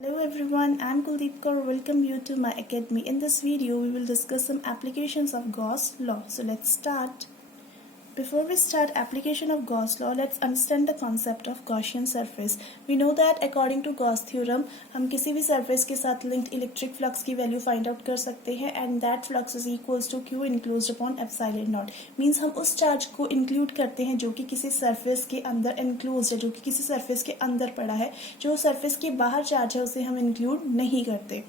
Hello everyone, I'm Kuldeep Kaur. Welcome you to my academy. In this video, we will discuss some applications of Gauss law. So let's start. Before we start application of Gauss law, let's understand the concept of Gaussian surface. We know that according to Gauss theorem, हम किसी भी surface के साथ linked electric flux की value find out कर सकते हैं and that flux is equals to Q enclosed upon epsilon naught. Means हम उस charge को include करते हैं जो कि किसी surface के अंदर enclosed है, जो कि किसी surface के अंदर पड़ा है. जो surface के बाहर charge है उसे हम include नहीं करते.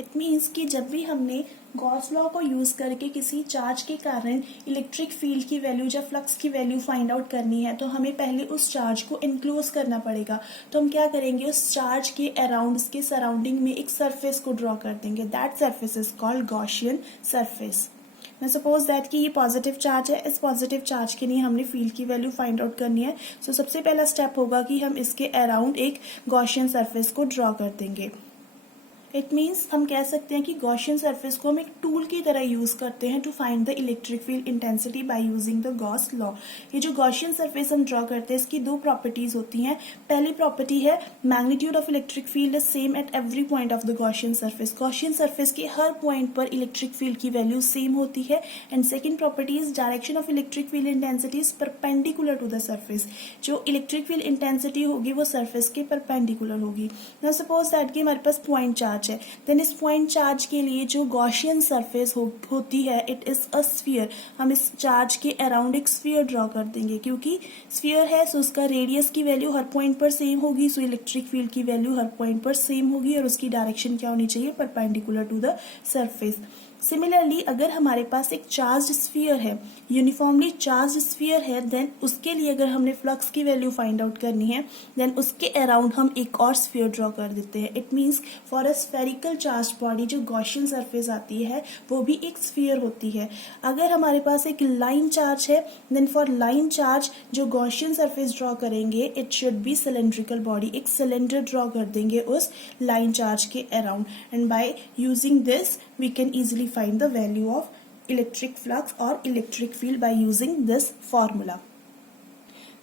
इट मीन्स कि जब भी हमने गॉस लॉ को यूज करके किसी चार्ज के कारण इलेक्ट्रिक फील्ड की वैल्यू या फ्लक्स की वैल्यू फाइंड आउट करनी है तो हमें पहले उस चार्ज को इनक्लोज करना पड़ेगा. तो हम क्या करेंगे, उस चार्ज के अराउंड, उसके सराउंडिंग में एक सरफेस को ड्रॉ कर देंगे. That surface is called Gaussian surface. मैं सपोज दैट कि ये पॉजिटिव चार्ज है. इस पॉजिटिव चार्ज के लिए हमने फील्ड की वैल्यू फाइंड आउट करनी है. सो सबसे पहला स्टेप होगा कि हम इसके अराउंड एक गॉसियन सरफेस को ड्रॉ कर देंगे. इट मीन्स हम कह सकते हैं कि गॉसियन सरफेस को हम एक टूल की तरह यूज करते हैं to find the electric field intensity by using the Gauss law. ये जो गॉसियन सरफेस हम ड्रॉ करते हैं इसकी दो प्रॉपर्टीज होती हैं. पहली प्रॉपर्टी है magnitude of electric field is same at every point of the Gaussian surface. Gaussian surface के हर पॉइंट पर इलेक्ट्रिक फील्ड की वैल्यू सेम होती है. And second property is direction of electric field intensity is perpendicular to the surface. जो electric field intensity होगी वो surface के परपेंडिकुलर होगी. नाउ सपोज दैट कि हमारे पास पॉइंट चार्ज है. देन इस पॉइंट चार्ज के लिए जो गॉसियन सरफेस होती है इट इज अ स्फीयर. हम इस चार्ज के अराउंड एक स्फीयर ड्रॉ कर देंगे. क्योंकि स्फीयर है सो उसका रेडियस की वैल्यू हर पॉइंट पर सेम होगी. सो इलेक्ट्रिक फील्ड की वैल्यू हर पॉइंट पर सेम होगी और उसकी डायरेक्शन क्या होनी चाहिए, perpendicular to the surface. Similarly अगर हमारे पास एक चार्ज स्फीयर है, यूनिफॉर्मली चार्ज स्फीयर है, देन उसके लिए अगर हमने फ्लक्स की वैल्यू फाइंड आउट करनी है देन उसके अराउंड हम एक और स्फीयर ड्रॉ कर देते हैं. It means for a spherical charge body जो गॉसियन सरफेस आती है वो भी एक स्फीयर होती है. अगर हमारे पास एक लाइन चार्ज है देन फॉर लाइन चार्ज जो गॉसियन सरफेस ड्रॉ करेंगे it should be cylindrical body. एक सिलेंडर ड्रॉ कर देंगे उस लाइन चार्ज के around and by using this we can easily find the value of electric flux or electric field by using this formula.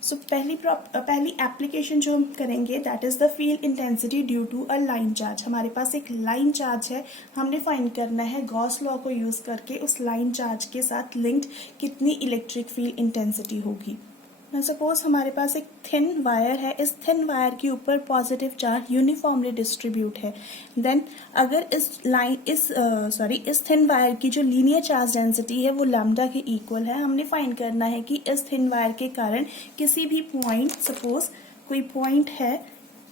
So पहली application जो हम करेंगे that is the field intensity due to a line charge. हमारे पास एक line charge है, हमने find करना है गॉस लॉ को यूज करके उस लाइन चार्ज के साथ लिंक्ड कितनी इलेक्ट्रिक फील्ड इंटेंसिटी होगी. सपोज हमारे पास एक थिन वायर है. इस थिन वायर के ऊपर पॉजिटिव चार्ज यूनिफॉर्मली डिस्ट्रीब्यूट है. देन अगर इस थिन वायर की जो लीनियर चार्ज डेंसिटी है वो लैम्डा के इक्वल है. हमने फाइंड करना है कि इस थिन वायर के कारण किसी भी पॉइंट, सपोज कोई पॉइंट है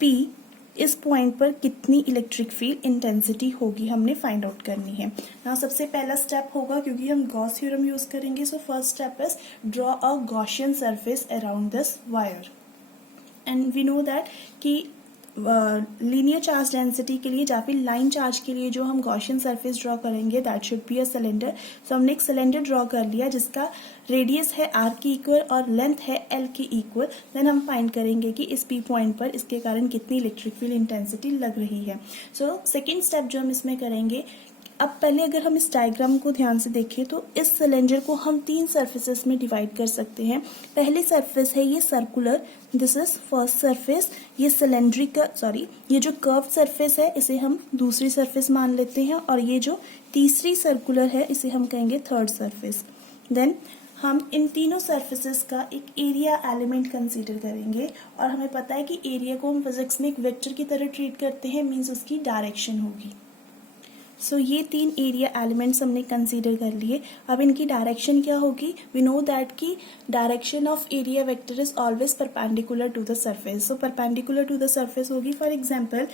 P, इस पॉइंट पर कितनी इलेक्ट्रिक फील्ड इंटेंसिटी होगी हमने फाइंड आउट करनी है. ना सबसे पहला स्टेप होगा क्योंकि हम गॉस थ्योरम यूज करेंगे. So first step is draw a Gaussian surface around this wire. And we know that कि लीनियर चार्ज डेंसिटी के लिए या फिर लाइन चार्ज के लिए जो हम गॉसियन सरफेस ड्रॉ करेंगे that should be a cylinder. So हमने एक सिलेंडर ड्रॉ कर लिया जिसका रेडियस है r के इक्वल और लेंथ है l के इक्वल. देन हम फाइंड करेंगे कि इस P पॉइंट पर इसके कारण कितनी इलेक्ट्रिक फील्ड इंटेंसिटी लग रही है. सो सेकेंड स्टेप जो हम इसमें करेंगे, अब पहले अगर हम इस डायग्राम को ध्यान से देखें तो इस सिलेंडर को हम तीन सरफेसेस में डिवाइड कर सकते हैं. पहली सरफेस है ये circular, this is first surface. ये सिलेंड्रिकल ये जो कर्व सरफेस है इसे हम दूसरी सरफेस मान लेते हैं और ये जो तीसरी सर्कुलर है इसे हम कहेंगे थर्ड सरफेस. देन हम इन तीनों सरफेसेस का एक एरिया एलिमेंट कंसीडर करेंगे और हमें पता है कि एरिया को हम फिजिक्स में एक वेक्टर की तरह ट्रीट करते हैं. मीन्स उसकी डायरेक्शन होगी. सो ये तीन एरिया एलिमेंट्स हमने कंसीडर कर लिए. अब इनकी डायरेक्शन क्या होगी, वी नो दैट की direction of area vector is always perpendicular to the surface. So perpendicular to the surface होगी. फॉर एग्जांपल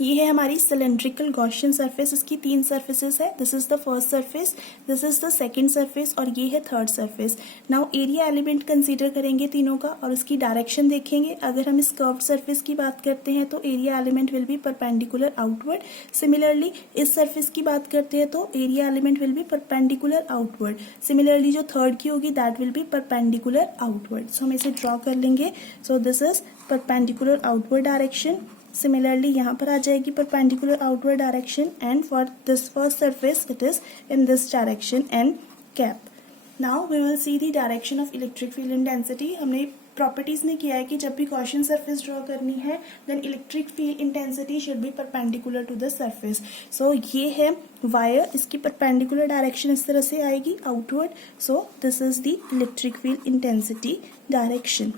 ये है हमारी सिलेंड्रिकल गॉसियन सरफेस. इसकी तीन सरफेसेस है. This is the first surface, this is the second surface और ये है third surface. Now area element consider करेंगे तीनों का और उसकी डायरेक्शन देखेंगे. अगर हम इस कर्व्ड सरफेस की बात करते हैं तो area element will be perpendicular outward. Similarly इस सरफेस की बात करते हैं तो area element will be perpendicular outward. Similarly जो थर्ड की होगी that will be perpendicular outward. So हम इसे ड्रॉ कर लेंगे. So this is perpendicular outward direction. Similarly यहाँ पर आ जाएगी perpendicular outward direction and for this first surface it is in this direction and cap. Now we will see the direction of electric field intensity. हमने properties ने किया है कि जब भी गॉसियन सरफेस ड्रॉ करनी है then electric field intensity should be perpendicular to the surface. So ये है वायर, इसकी परपेंडिकुलर डायरेक्शन इस तरह से आएगी outward. So this is the electric field intensity direction.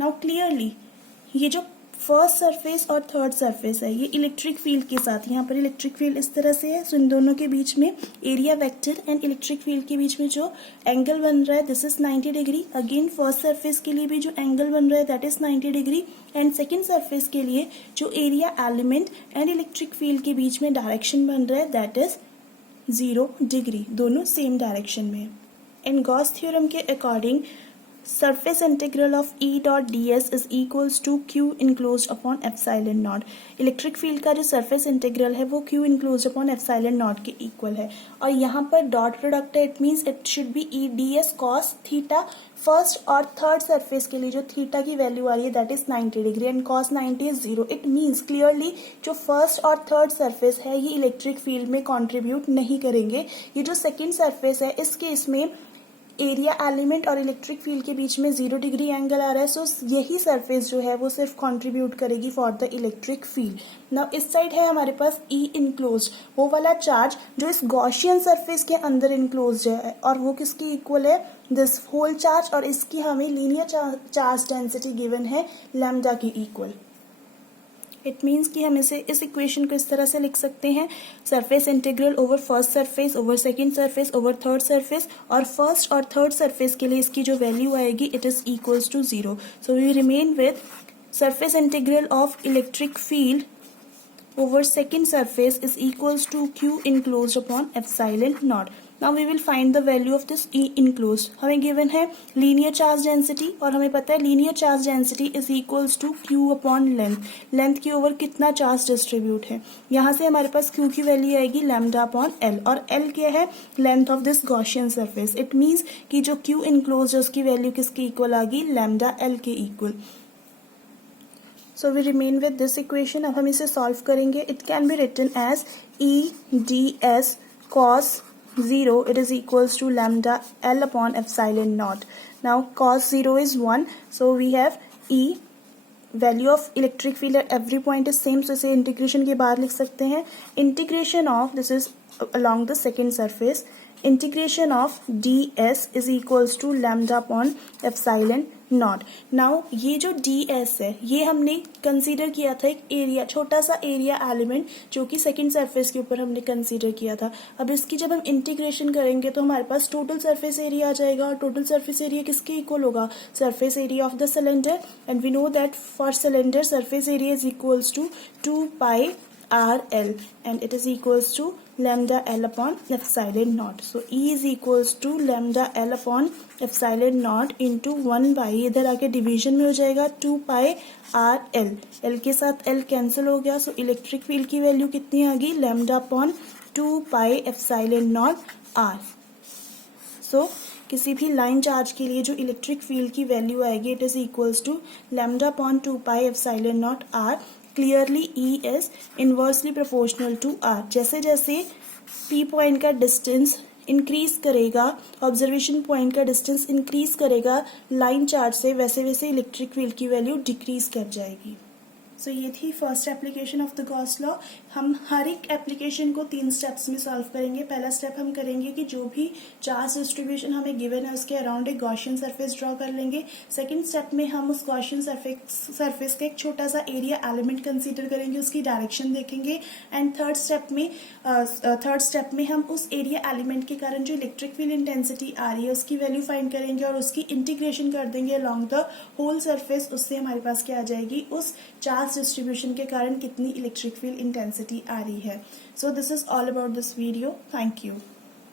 Now clearly ये जो फर्स्ट सरफेस और थर्ड सरफेस है ये इलेक्ट्रिक फील्ड के साथ, यहाँ पर इलेक्ट्रिक फील्ड इस तरह से है. सो इन दोनों के बीच में area vector and electric field के बीच में जो एंगल बन रहा है this is 90 degree. Again first surface के लिए भी जो एंगल बन रहा है that is 90 degree and second surface के लिए जो area element and electric field के बीच में डायरेक्शन बन रहा है दैट इज 0 डिग्री. दोनों सेम डायरेक्शन में. इन गॉस थ्योरम के according surface integral of E dot ds is equals to Q enclosed upon epsilon naught. Electric field का जो सरफेस इंटीग्रल है वो Q enclosed upon epsilon naught के equal है. और यहाँ पर डॉट प्रोडक्ट है, it means it should be E ds cos theta. First और थर्ड सरफेस के लिए जो थीटा की वैल्यू आ रही है that is 90 degree and cos 90 is 0. It means clearly जो फर्स्ट और थर्ड सरफेस है ये इलेक्ट्रिक फील्ड में कॉन्ट्रीब्यूट नहीं करेंगे. ये जो सेकेंड सरफेस है इस केस में एरिया एलिमेंट और इलेक्ट्रिक फील्ड के बीच में 0 डिग्री एंगल आ रहा है. सो यही सरफेस जो है वो सिर्फ कंट्रीब्यूट करेगी for the electric field. Now इस साइड है हमारे पास E इनक्लोज, वो वाला चार्ज जो इस गॉसियन सरफेस के अंदर इनक्लोज है और वो किसकी इक्वल है दिस होल चार्ज, और इसकी हमें लीनियर चार्ज डेंसिटी गिवन है लैम्डा की इक्वल. इट मीन्स कि हम इसे इस इक्वेशन को इस तरह से लिख सकते हैं surface integral over first surface over second surface over third surface, और फर्स्ट और थर्ड सरफेस के लिए इसकी जो वैल्यू आएगी it is equals to 0. So we remain with surface integral of electric field over second surface is equals to Q enclosed upon epsilon naught. Now we will find the value of this E enclosed. हमें given है linear charge density और हमें पता है linear charge density is equals to Q upon length. length के over कितना charge distribute है. यहाँ से हमारे पास Q की वैल्यू आएगी lambda upon L और L क्या है length of this Gaussian surface. It means कि जो Q enclosed है उसकी वैल्यू किसके इक्वल आ गई lambda L के equal. So we remain with this equation. अब हम इसे सॉल्व करेंगे. It can be written as E ds cos 0 it is equals to lambda L upon epsilon naught. Now cos 0 is 1, so we have E value of electric field at every point is same, so इसे integration के बाद लिख सकते हैं. Integration of this is along the second surface, integration of ds is equals to lambda upon epsilon not. Now ये जो ds है ये हमने कंसीडर किया था एक एरिया, छोटा सा एरिया एलिमेंट जो कि सेकंड सरफेस के ऊपर हमने कंसीडर किया था. अब इसकी जब हम इंटीग्रेशन करेंगे तो हमारे पास टोटल सरफेस एरिया आ जाएगा और टोटल सरफेस एरिया किसके इक्वल होगा surface area of the cylinder. And we know that for cylinder surface area is equals to 2 pi RL and it is equals to lambda L upon epsilon naught. So E is equals to lambda L upon epsilon naught into 1 by इधर आके division में हो जाएगा 2 pi RL. L के साथ L cancel हो गया. सो electric field की वैल्यू कितनी आ गई lambda upon 2 पाई epsilon naught R. सो किसी भी लाइन चार्ज के लिए जो इलेक्ट्रिक फील्ड की वैल्यू आएगी it is equals to lambda upon 2 pi epsilon naught R. Clearly E is inversely proportional to R. जैसे जैसे P पॉइंट का डिस्टेंस इंक्रीज करेगा, ऑब्जर्वेशन पॉइंट का डिस्टेंस इंक्रीज करेगा लाइन चार्ज से, वैसे वैसे इलेक्ट्रिक फील्ड की वैल्यू डिक्रीज कर जाएगी. सो ये थी first application of the Gauss law. हम हर एक एप्लीकेशन को 3 स्टेप्स में सॉल्व करेंगे. पहला स्टेप हम करेंगे कि जो भी चार्ज डिस्ट्रीब्यूशन हमें गिवन है उसके अराउंड एक गॉसियन सरफेस ड्रॉ कर लेंगे. सेकंड स्टेप में हम उस गॉसियन सरफेस का एक छोटा सा एरिया एलिमेंट कंसीडर करेंगे, उसकी डायरेक्शन देखेंगे. एंड थर्ड स्टेप में हम उस एरिया एलिमेंट के कारण जो इलेक्ट्रिक फील्ड इंटेंसिटी आ रही है उसकी वैल्यू फाइंड करेंगे और उसकी इंटीग्रेशन कर देंगे अलॉन्ग द होल सरफेस. उससे हमारे पास क्या आ जाएगी उस चार्ज डिस्ट्रीब्यूशन के कारण कितनी इलेक्ट्रिक फील्ड इंटेंसिटी आ रही है. सो this is all about this video. Thank you.